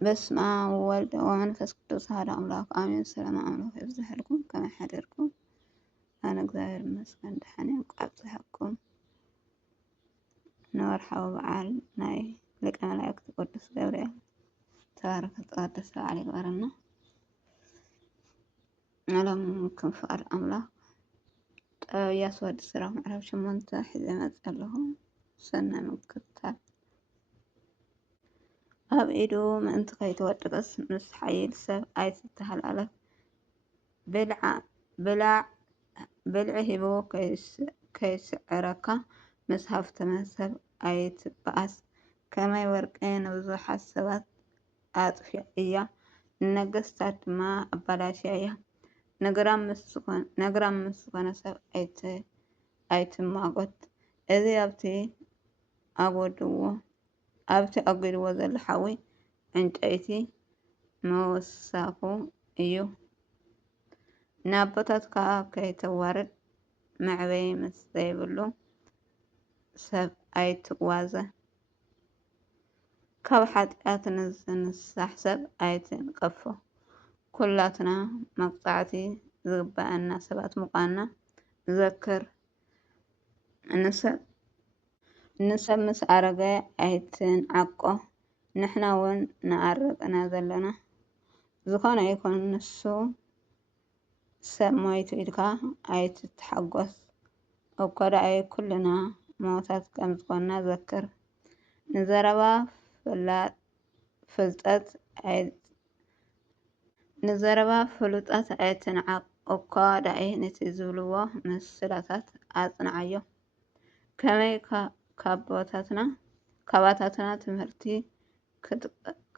በስመ አብ ወወልድ ወመንፈስ ቅዱስ አሐዱ አምላክ አሜን። ሰላም አምላክ ይብዛሕልኩም ከመይ ሓደርኩም? ኣነ እግዚአብሔር ይመስገን ደሕና እየ። ቋፅሐኩም ንወርሓዊ በዓል ናይ ሊቀ መላእክት ቅዱስ ገብርኤል ተባረከ ተቀደሰ በዓል ይግበረልና። ሎም ክንፍቀድ ኣምላክ ጥበብ ኢያሱ ወዲ ስራክ ምዕራፍ 8 ሒዘ መፅእ ኣለኹ። ሰናይ ምክትታል። ኣብ ኢዱ ምእንቲ ከይትወድቅስ ምስ ሓይል ሰብ ኣይትተሃላለፍ ብልዒ ሂቡ ከይስዕረካ ምስ ሃፍተመ ሰብ ኣይትበኣስ። ከመይ ወርቂ ንብዙሓት ሰባት ኣጥፊኣ እያ ንነገስታት ድማ ኣባላሽያ እያ። ነግራም ምስ ዝኾነ ሰብ ኣይትማጎት። እዚ ኣብቲ ኣጉድዎ ዘሎ ሓዊ ዕንጨይቲ ምውሳኹ እዩ። ንኣቦታትካ ከይተዋርድ መዕበይ ምስ ዘይብሉ ሰብ ኣይትዋዘ። ካብ ሓጢኣት ንዝንሳሕ ሰብ ኣይትንቀፎ። ኩላትና መቅፃዕቲ ዝግበአና ሰባት ምዃንና ዘክር። ንሰብ ምስ ኣረገ ኣይትንዓቆ። ንሕና እውን ንኣረቅና ዘለና ዝኾነ ይኹን ንሱ ሰብ ሞይቱ ኢልካ ኣይትተሓጎስ። እኮ ደኣይ ኩልና ሞታት ከም ዝኮንና ዘክር። ንዘረባ ፍሉጣት ኣይትንዓቅ። እኳ ደኣይ ነቲ ዝብልዎ ምስላታት ኣጽንዓዮ። ከመይ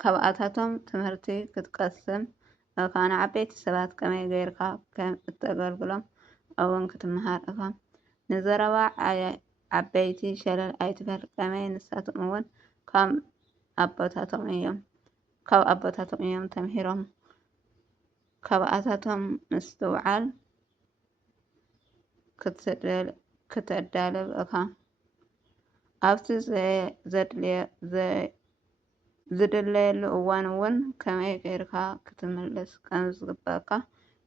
ካብኣታቶም ትምህርቲ ክትቀስም ኢኻ ንዓበይቲ ሰባት ከመይ ገይርካ ከም እተገልግሎም እውን ክትመሃር ኢኻ። ንዘረባ ዓበይቲ ሸለል ኣይትበል። ከመይ ንሳቶም እውን ካብ ኣቦታቶም እዮም ተምሂሮም። ካብኣታቶም ምስትውዓል ክትዳልብ ኢኻ። ኣብቲ ዝድለየሉ እዋን እውን ከመይ ገይርካ ክትምለስ ከም ዝግበአካ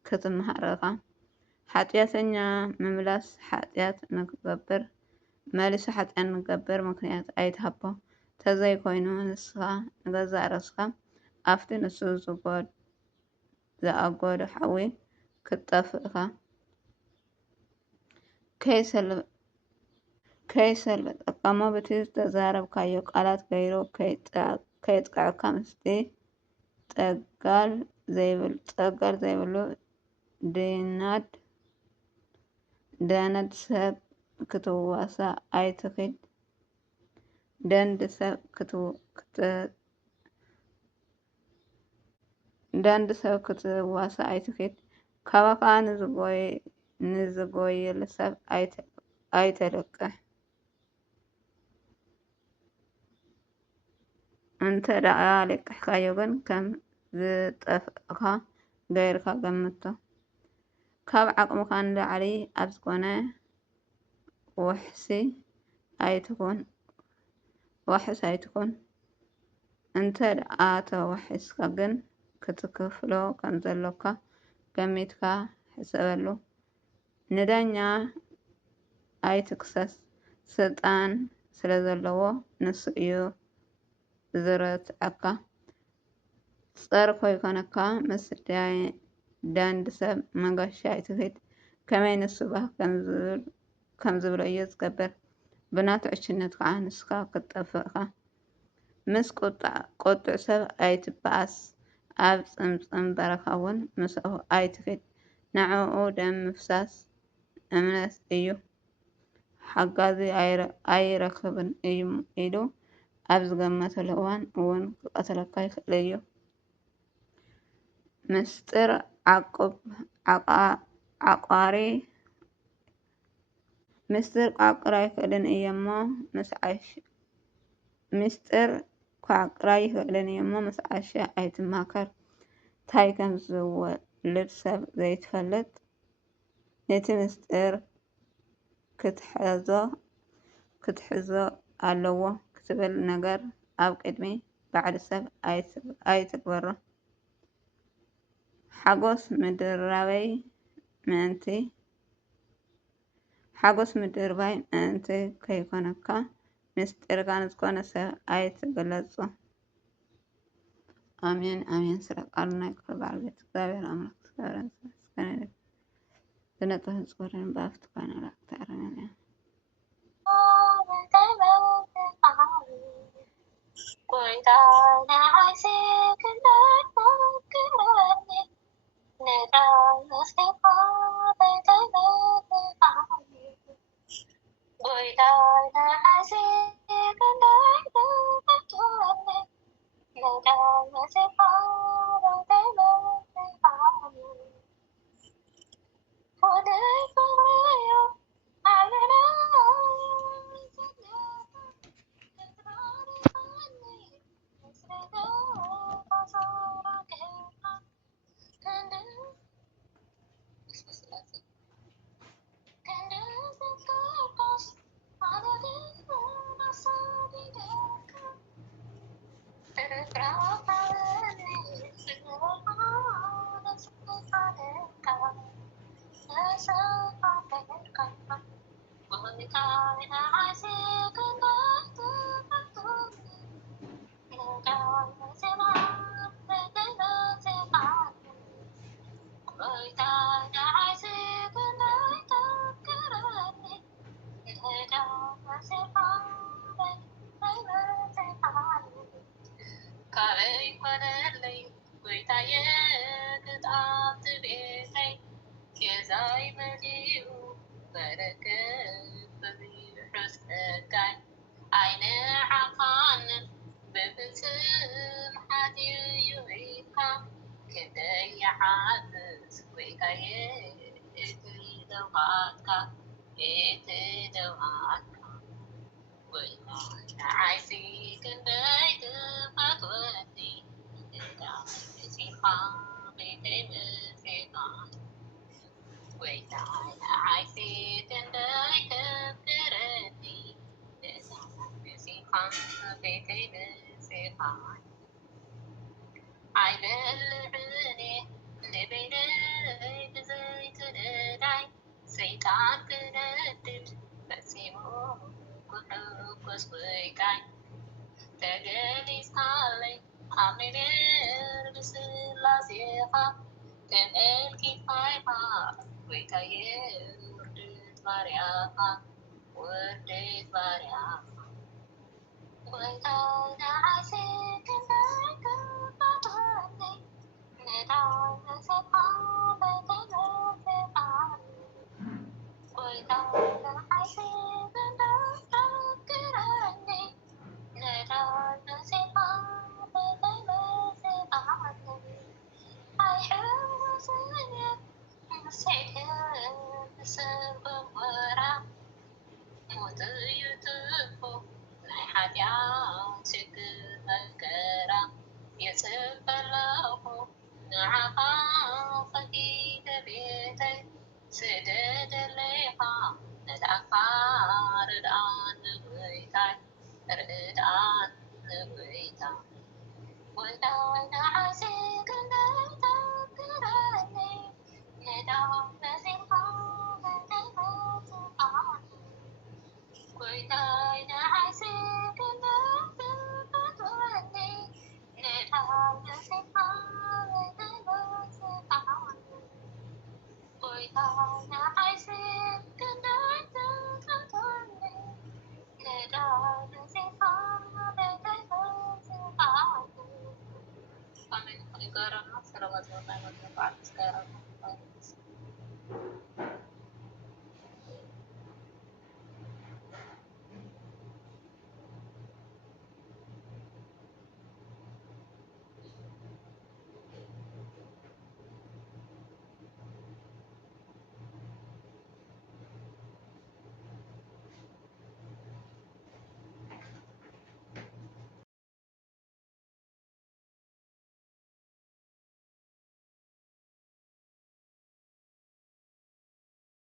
ክትመሃር ኢኻ። ሓጢአተኛ ምምላስ ሓጢአት ንክገብር መሊሱ ሓጢአት ንክገብር ምክንያት ኣይትሃቦ። ተዘይኮይኑ ንስኻ ንገዛእ ርእስካ ኣብቲ ንሱ ዝኣጎዶ ሓዊ ክትጠፍእ ኢኻ። ከይሰልበጠካ እሞ በቲ ዝተዛረብካዮ ቃላት ገይሩ ከየጥቅዐካ ምስቲ ጠጋል ዘይብሉ ደነድ ሰብ ክትዋሳእ ኣይትኽድ። ደንዲ ሰብ ክትዋሳእ ኣይትኽድ። ካባካ ንዝጎይለ ሰብ ኣይተልቅሕ። እንተ ደኣ ለቂሕካዮ ግን ከም ዝጠፍእካ ገይርካ ገምቶ። ካብ ዓቅምካ ንላዕሊ ኣብ ዝኮነ ውሕስ ኣይትኩን። እንተ ደኣ ተዋሒስካ ግን ክትክፍሎ ከም ዘለካ ገሚትካ ሕሰበሉ። ንዳኛ ኣይትክሰስ። ስልጣን ስለ ዘለዎ ንሱ እዩ ዝረትዐካ። ፀር ከይኮነካ ምስ ዳንዲ ሰብ መጋሻ ኣይትኸድ። ከመይ ንሱ ባህ ከም ዝብሎ እዩ ዝገብር። ብናቱ ዕሽነት ከዓ ንስካ ክትጠፍእ ኢኻ። ምስ ቁጡዕ ሰብ ኣይትበኣስ። ኣብ ፅምፅም በረኻ እውን ምስኡ ኣይትኸድ። ንዕኡ ደም ምፍሳስ እምነት እዩ ሓጋዚ ኣይረክብን ኢሉ ኣብ ዝገመተሉ እዋን እውን ክቀትለካ ይኽእል እዩ። ምስጢር ቋቁራ ይክእልን እሞ ምስ ዓሻ ኣይትማከር። ታይ ከም ዝወልድ ሰብ ዘይትፈልጥ ነቲ ምስጢር ክትሕዞ ኣለዎ ክትብል ነገር ኣብ ቅድሚ ባዕድ ሰብ ኣይትግበሮ። ሓጎስ ምድርባይ ምእንቲ ከይኮነካ ምስጢርካ ንዝኮነ ሰብ ኣይትግለፆ። አሜን አሜን። ስለ ቃሉና ይክበር ባለቤት እግዚአብሔር አምላክ ተባረክ ተመስገን። ዝነጥህ ጽወርን ባፍት ካና ላክታረና